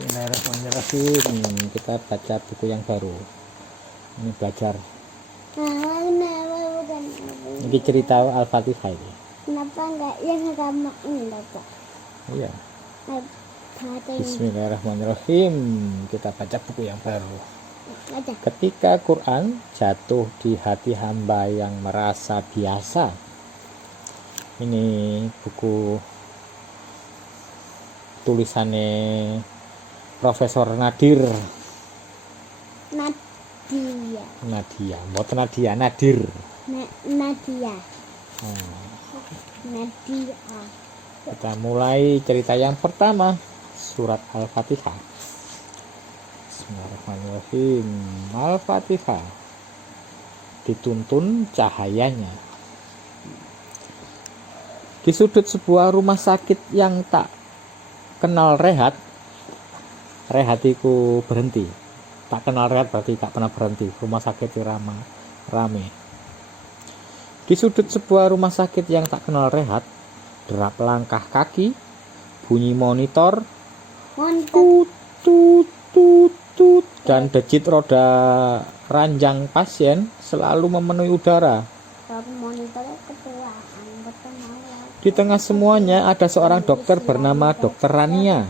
Bismillahirrahmanirrahim. Kita baca buku yang baru. Ini belajar. Ini cerita Al-Fatihah ini. Kenapa enggak yang sama ini, Bapak? Iya. Bismillahirrahmanirrahim. Kita baca buku yang baru. Baca. Ketika Quran jatuh di hati hamba yang merasa biasa. Ini buku tulisannya Profesor Nadir. Nadia. Mboten Nadia, Nadir. Nadia. Nadia. Kita mulai cerita yang pertama, surat Al-Fatihah. Bismillahirrahmanirrahim. Al-Fatihah. Dituntun cahayanya. Di sudut sebuah rumah sakit yang tak kenal rehat. Rehat itu berhenti. Tak kenal rehat berarti tak pernah berhenti. Rumah sakit itu rame. Di sudut sebuah rumah sakit yang tak kenal rehat, derap langkah kaki, bunyi monitor, tut tut tut tut, dan dejit roda ranjang pasien selalu memenuhi udara. Di tengah semuanya ada seorang dokter bernama Dr. Rania.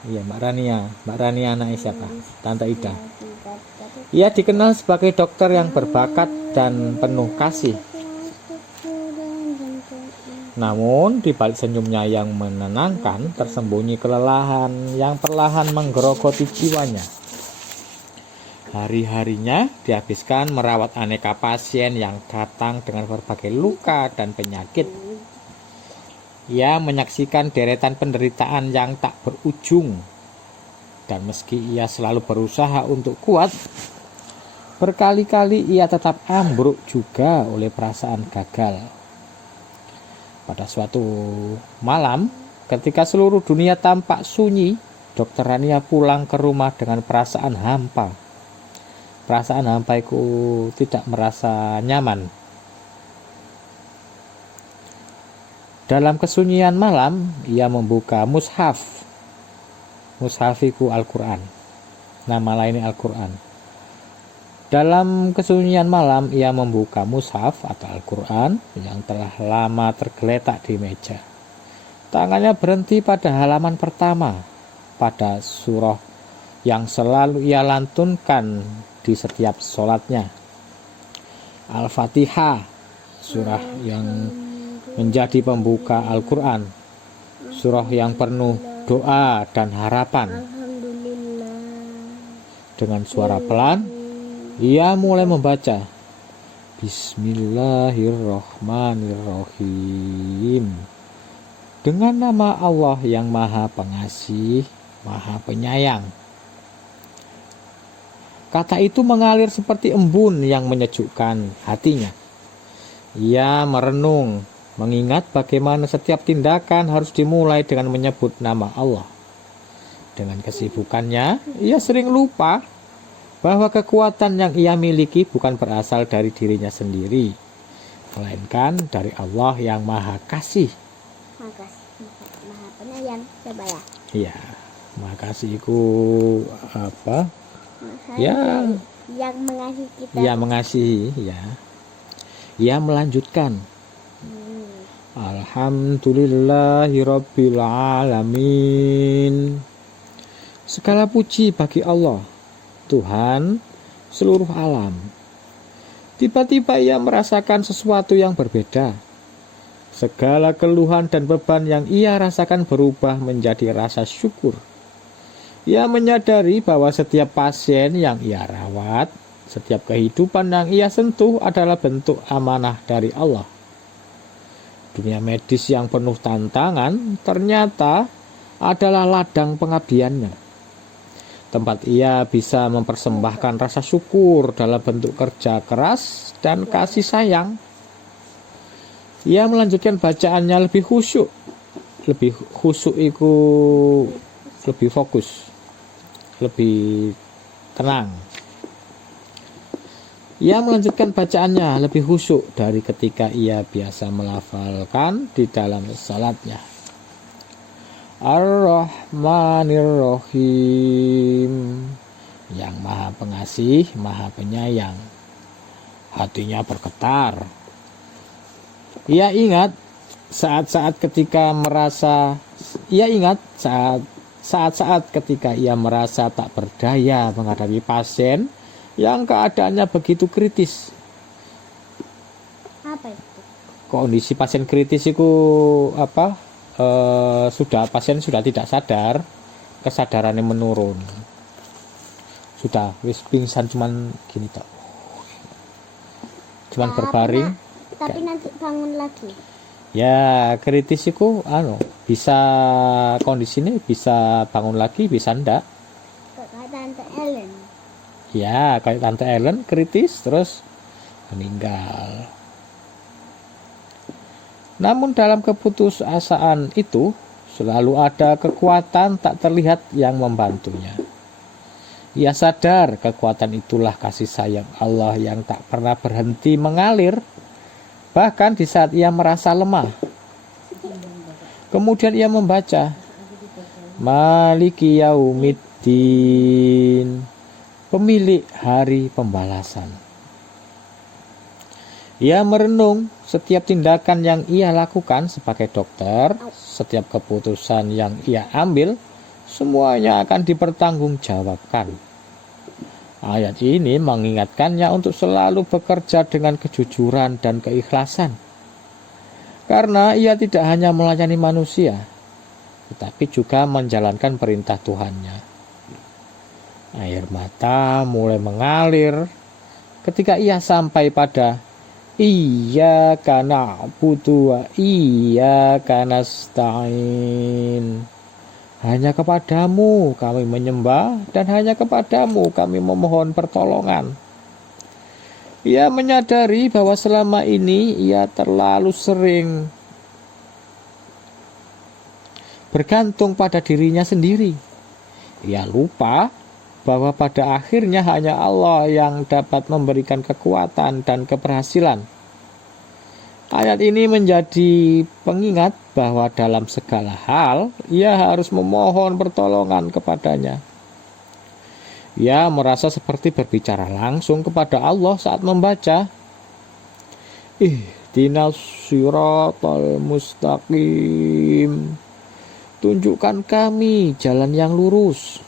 Iya, Mbak Rania. Mbak Rania anaknya siapa? Tante Ida. Ia dikenal sebagai dokter yang berbakat dan penuh kasih. Namun, di balik senyumnya yang menenangkan, tersembunyi kelelahan yang perlahan menggerogoti jiwanya. Hari-harinya dihabiskan merawat aneka pasien yang datang dengan berbagai luka dan penyakit. Ia menyaksikan deretan penderitaan yang tak berujung. Dan meski ia selalu berusaha untuk kuat, berkali-kali ia tetap ambruk juga oleh perasaan gagal. Pada suatu malam, ketika seluruh dunia tampak sunyi, Dr. Rania pulang ke rumah dengan perasaan hampa. Perasaan hampa itu tidak merasa nyaman. Dalam kesunyian malam, ia membuka mushaf. Mushaf itu Al-Quran. Nama lainnya Al-Quran. Dalam kesunyian malam, ia membuka mushaf atau Al-Quran yang telah lama tergeletak di meja. Tangannya berhenti pada halaman pertama, pada surah yang selalu ia lantunkan di setiap sholatnya. Al-Fatihah, surah yang menjadi pembuka Al-Quran, surah yang penuh doa dan harapan. Dengan suara pelan, ia mulai membaca Bismillahirrahmanirrahim. Dengan nama Allah yang Maha Pengasih, Maha Penyayang. Kata itu mengalir seperti embun yang menyejukkan hatinya. Ia merenung, mengingat bagaimana setiap tindakan harus dimulai dengan menyebut nama Allah. Dengan kesibukannya, ia sering lupa bahwa kekuatan yang ia miliki bukan berasal dari dirinya sendiri, melainkan dari Allah yang Maha Kasih. Maha Penyayang, coba ya. Iya, Maha Kasih itu apa? Ya, yang mengasihi kita. Ia mengasihi, ya. Ia melanjutkan. Alhamdulillahirabbil alamin. Segala puji bagi Allah, Tuhan seluruh alam. Tiba-tiba ia merasakan sesuatu yang berbeda. Segala keluhan dan beban yang ia rasakan berubah menjadi rasa syukur. Ia menyadari bahwa setiap pasien yang ia rawat, setiap kehidupan yang ia sentuh adalah bentuk amanah dari Allah. Dunia medis yang penuh tantangan ternyata adalah ladang pengabdiannya. Tempat ia bisa mempersembahkan rasa syukur dalam bentuk kerja keras dan kasih sayang. Ia melanjutkan bacaannya lebih khusyuk. Lebih khusyuk itu lebih fokus, lebih tenang. Ia melanjutkan bacaannya lebih khusyuk dari ketika ia biasa melafalkan di dalam salatnya. Ar-Rahmanir-Rahim, yang maha pengasih, maha penyayang. Hatinya bergetar. Ia ingat saat-saat ketika ia merasa tak berdaya menghadapi pasien yang keadaannya begitu kritis. Apa itu? Kondisi pasien kritis itu pasien sudah tidak sadar, kesadarannya menurun. Sudah wis pingsan cuman gini tak. Cuman berbaring. Tapi nanti bangun lagi. Ya, kritis itu bisa kondisinya bisa bangun lagi, bisa ndak. Kayak Tante Ellen. Ya, kayak Tante Ellen kritis terus meninggal. Namun dalam keputusasaan itu selalu ada kekuatan tak terlihat yang membantunya. Ia sadar kekuatan itulah kasih sayang Allah yang tak pernah berhenti mengalir, bahkan di saat ia merasa lemah. Kemudian ia membaca Maliki Yaumiddin, pemilik hari pembalasan. Ia merenung setiap tindakan yang ia lakukan sebagai dokter, setiap keputusan yang ia ambil, semuanya akan dipertanggungjawabkan. Ayat ini mengingatkannya untuk selalu bekerja dengan kejujuran dan keikhlasan. Karena ia tidak hanya melayani manusia, tetapi juga menjalankan perintah Tuhannya. Air mata mulai mengalir ketika ia sampai pada Iyyaka na'budu wa iyyaka nasta'in. Hanya kepadamu kami menyembah dan hanya kepadamu kami memohon pertolongan. Ia menyadari bahwa selama ini ia terlalu sering bergantung pada dirinya sendiri. Ia lupa bahwa pada akhirnya hanya Allah yang dapat memberikan kekuatan dan keberhasilan. Ayat ini menjadi pengingat bahwa dalam segala hal ia harus memohon pertolongan kepadanya. Ia merasa seperti berbicara langsung kepada Allah saat membaca Ihdinas siratal mustaqim. Tunjukkan kami jalan yang lurus.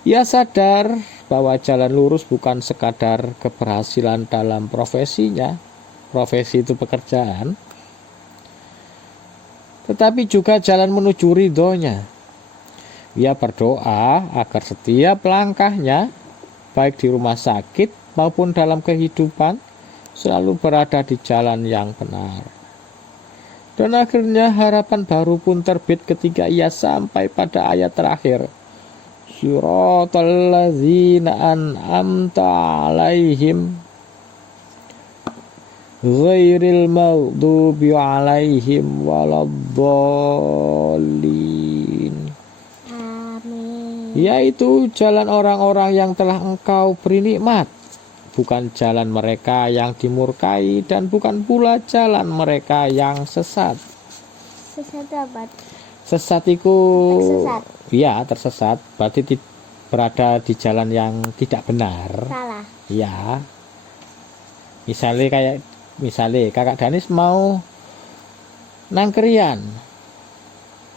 Ia sadar bahwa jalan lurus bukan sekadar keberhasilan dalam profesinya, profesi itu pekerjaan, tetapi juga jalan menuju ridhonya. Ia berdoa agar setiap langkahnya, baik di rumah sakit maupun dalam kehidupan, selalu berada di jalan yang benar. Dan akhirnya harapan baru pun terbit ketika ia sampai pada ayat terakhir. Siratal ladzina an'amta 'alaihim ghairil maghdubi 'alaihim waladdallin. Amin. Yaitu jalan orang-orang yang telah Engkau beri nikmat, bukan jalan mereka yang dimurkai dan bukan pula jalan mereka yang sesat. Sesat apa? Sesat itu Tersesat. ya tersesat, berarti berada di jalan yang tidak benar. Salah. Ya, misalnya kakak Danis mau nangkerian,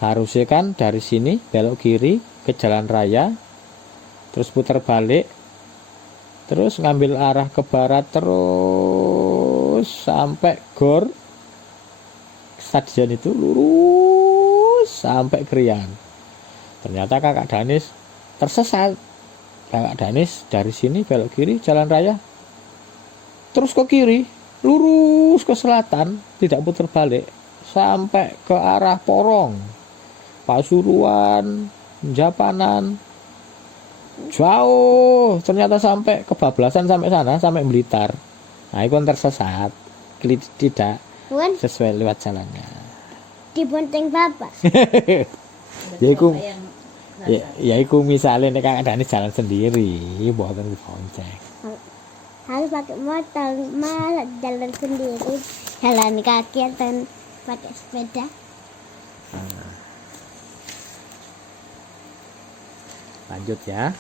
harusnya kan dari sini belok kiri ke jalan raya, terus putar balik, terus ngambil arah ke barat terus sampai gor stadion itu lurus sampai Krian. Ternyata kakak Danis tersesat. Kakak Danis dari sini belok kiri jalan raya, terus ke kiri lurus ke selatan, tidak putar balik sampai ke arah Porong, Pasuruan, Japanan, jauh, ternyata sampai kebablasan, sampai sana, sampai Blitar. Nah, itu kan tersesat, tidak Bukan sesuai lewat jalannya. di bonteng bapak. ya iku misalnya nek kakak Danis jalan sendiri, buatan bonceng. Harus pakai motor, malah jalan sendiri, jalan kaki atau pakai sepeda. Lanjut ya.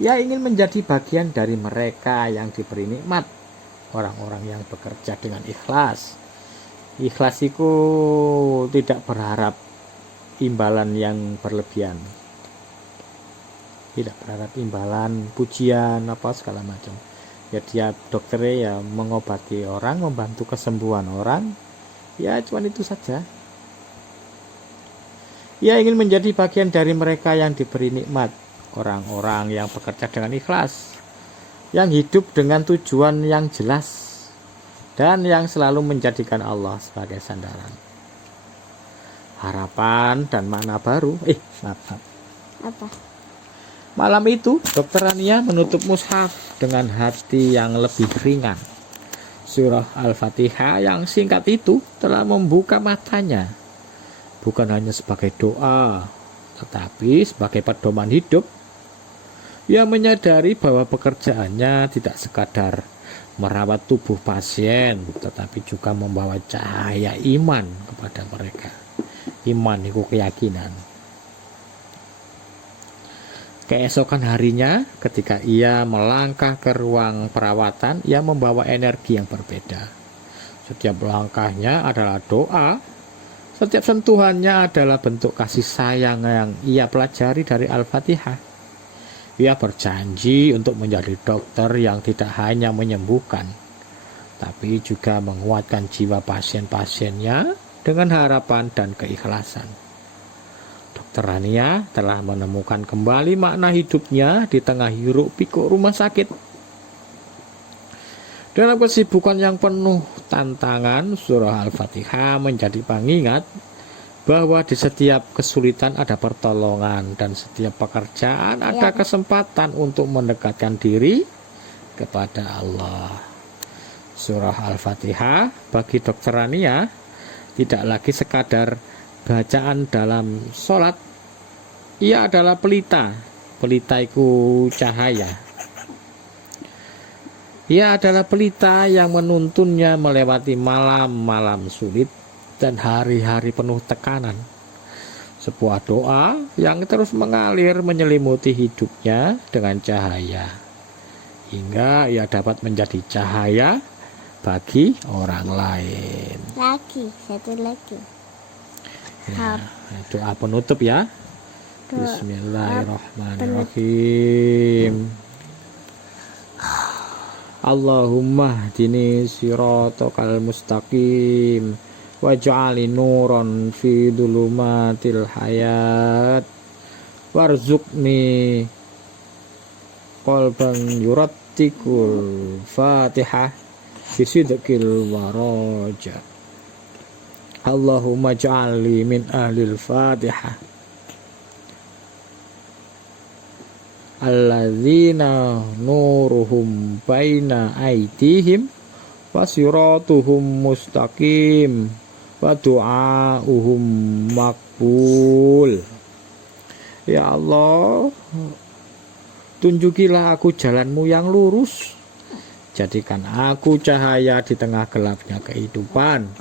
Ia ingin menjadi bagian dari mereka yang diberi nikmat, orang-orang yang bekerja dengan ikhlas. Ikhlas itu tidak berharap imbalan yang berlebihan, tidak berharap imbalan pujian apa segala macam. Ya dia dokternya ya mengobati orang, membantu kesembuhan orang, ya cuman itu saja. Ia ingin menjadi bagian dari mereka yang diberi nikmat, orang-orang yang bekerja dengan ikhlas, yang hidup dengan tujuan yang jelas, dan yang selalu menjadikan Allah sebagai sandaran. Harapan dan makna baru. Maaf. Apa? Malam itu, Dr. Rania menutup mushaf dengan hati yang lebih ringan. Surah Al-Fatihah yang singkat itu telah membuka matanya, bukan hanya sebagai doa, tetapi sebagai pedoman hidup. Ia menyadari bahwa pekerjaannya tidak sekadar merawat tubuh pasien, tetapi juga membawa cahaya iman kepada mereka. Iman itu keyakinan. Keesokan harinya, ketika ia melangkah ke ruang perawatan, ia membawa energi yang berbeda. Setiap langkahnya adalah doa, setiap sentuhannya adalah bentuk kasih sayang yang ia pelajari dari Al-Fatihah. Ia berjanji untuk menjadi dokter yang tidak hanya menyembuhkan, tapi juga menguatkan jiwa pasien-pasiennya dengan harapan dan keikhlasan. Dr. Rania telah menemukan kembali makna hidupnya di tengah hiruk pikuk rumah sakit. Dalam kesibukan yang penuh tantangan, surah Al-Fatihah menjadi pengingat bahwa di setiap kesulitan ada pertolongan dan setiap pekerjaan ada kesempatan untuk mendekatkan diri kepada Allah. Surah Al-Fatihah bagi Dr. Rania tidak lagi sekadar bacaan dalam sholat. Ia adalah pelita. Pelita itu cahaya. Ia adalah pelita yang menuntunnya melewati malam-malam sulit dan hari-hari penuh tekanan. Sebuah doa yang terus mengalir menyelimuti hidupnya dengan cahaya, hingga ia dapat menjadi cahaya bagi orang lain. Satu lagi. Ya, doa penutup ya. Bismillahirrahmanirrahim. Allahumma hdini siratal mustaqim waj'alni nuran fi dhulumatil hayat warzuqni qalban yurattikul Fatihah bisidqil waraja. Allahumma ja'alni min ahlil Fatihah alladzina nuruhum baina aydihim wa siratuhum mustaqim wa du'auhum makbul. Ya Allah, tunjukilah aku jalanmu yang lurus, jadikan aku cahaya di tengah gelapnya kehidupan.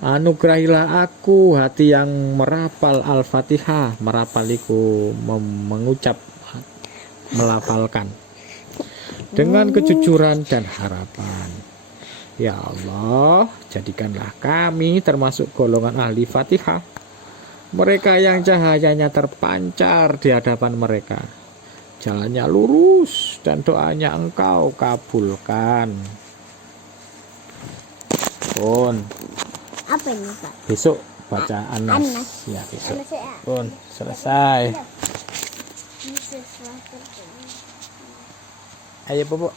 Anugerahilah aku hati yang merapal Al-Fatihah. Merapal itu mengucap, melafalkan dengan kejujuran dan harapan. Ya Allah, jadikanlah kami termasuk golongan ahli Fatihah, mereka yang cahayanya terpancar di hadapan mereka, jalannya lurus dan doanya Engkau kabulkan. Apa ini, Pak? Besok baca Anas. Ya, besok. Selesai. Ayo, Bobo.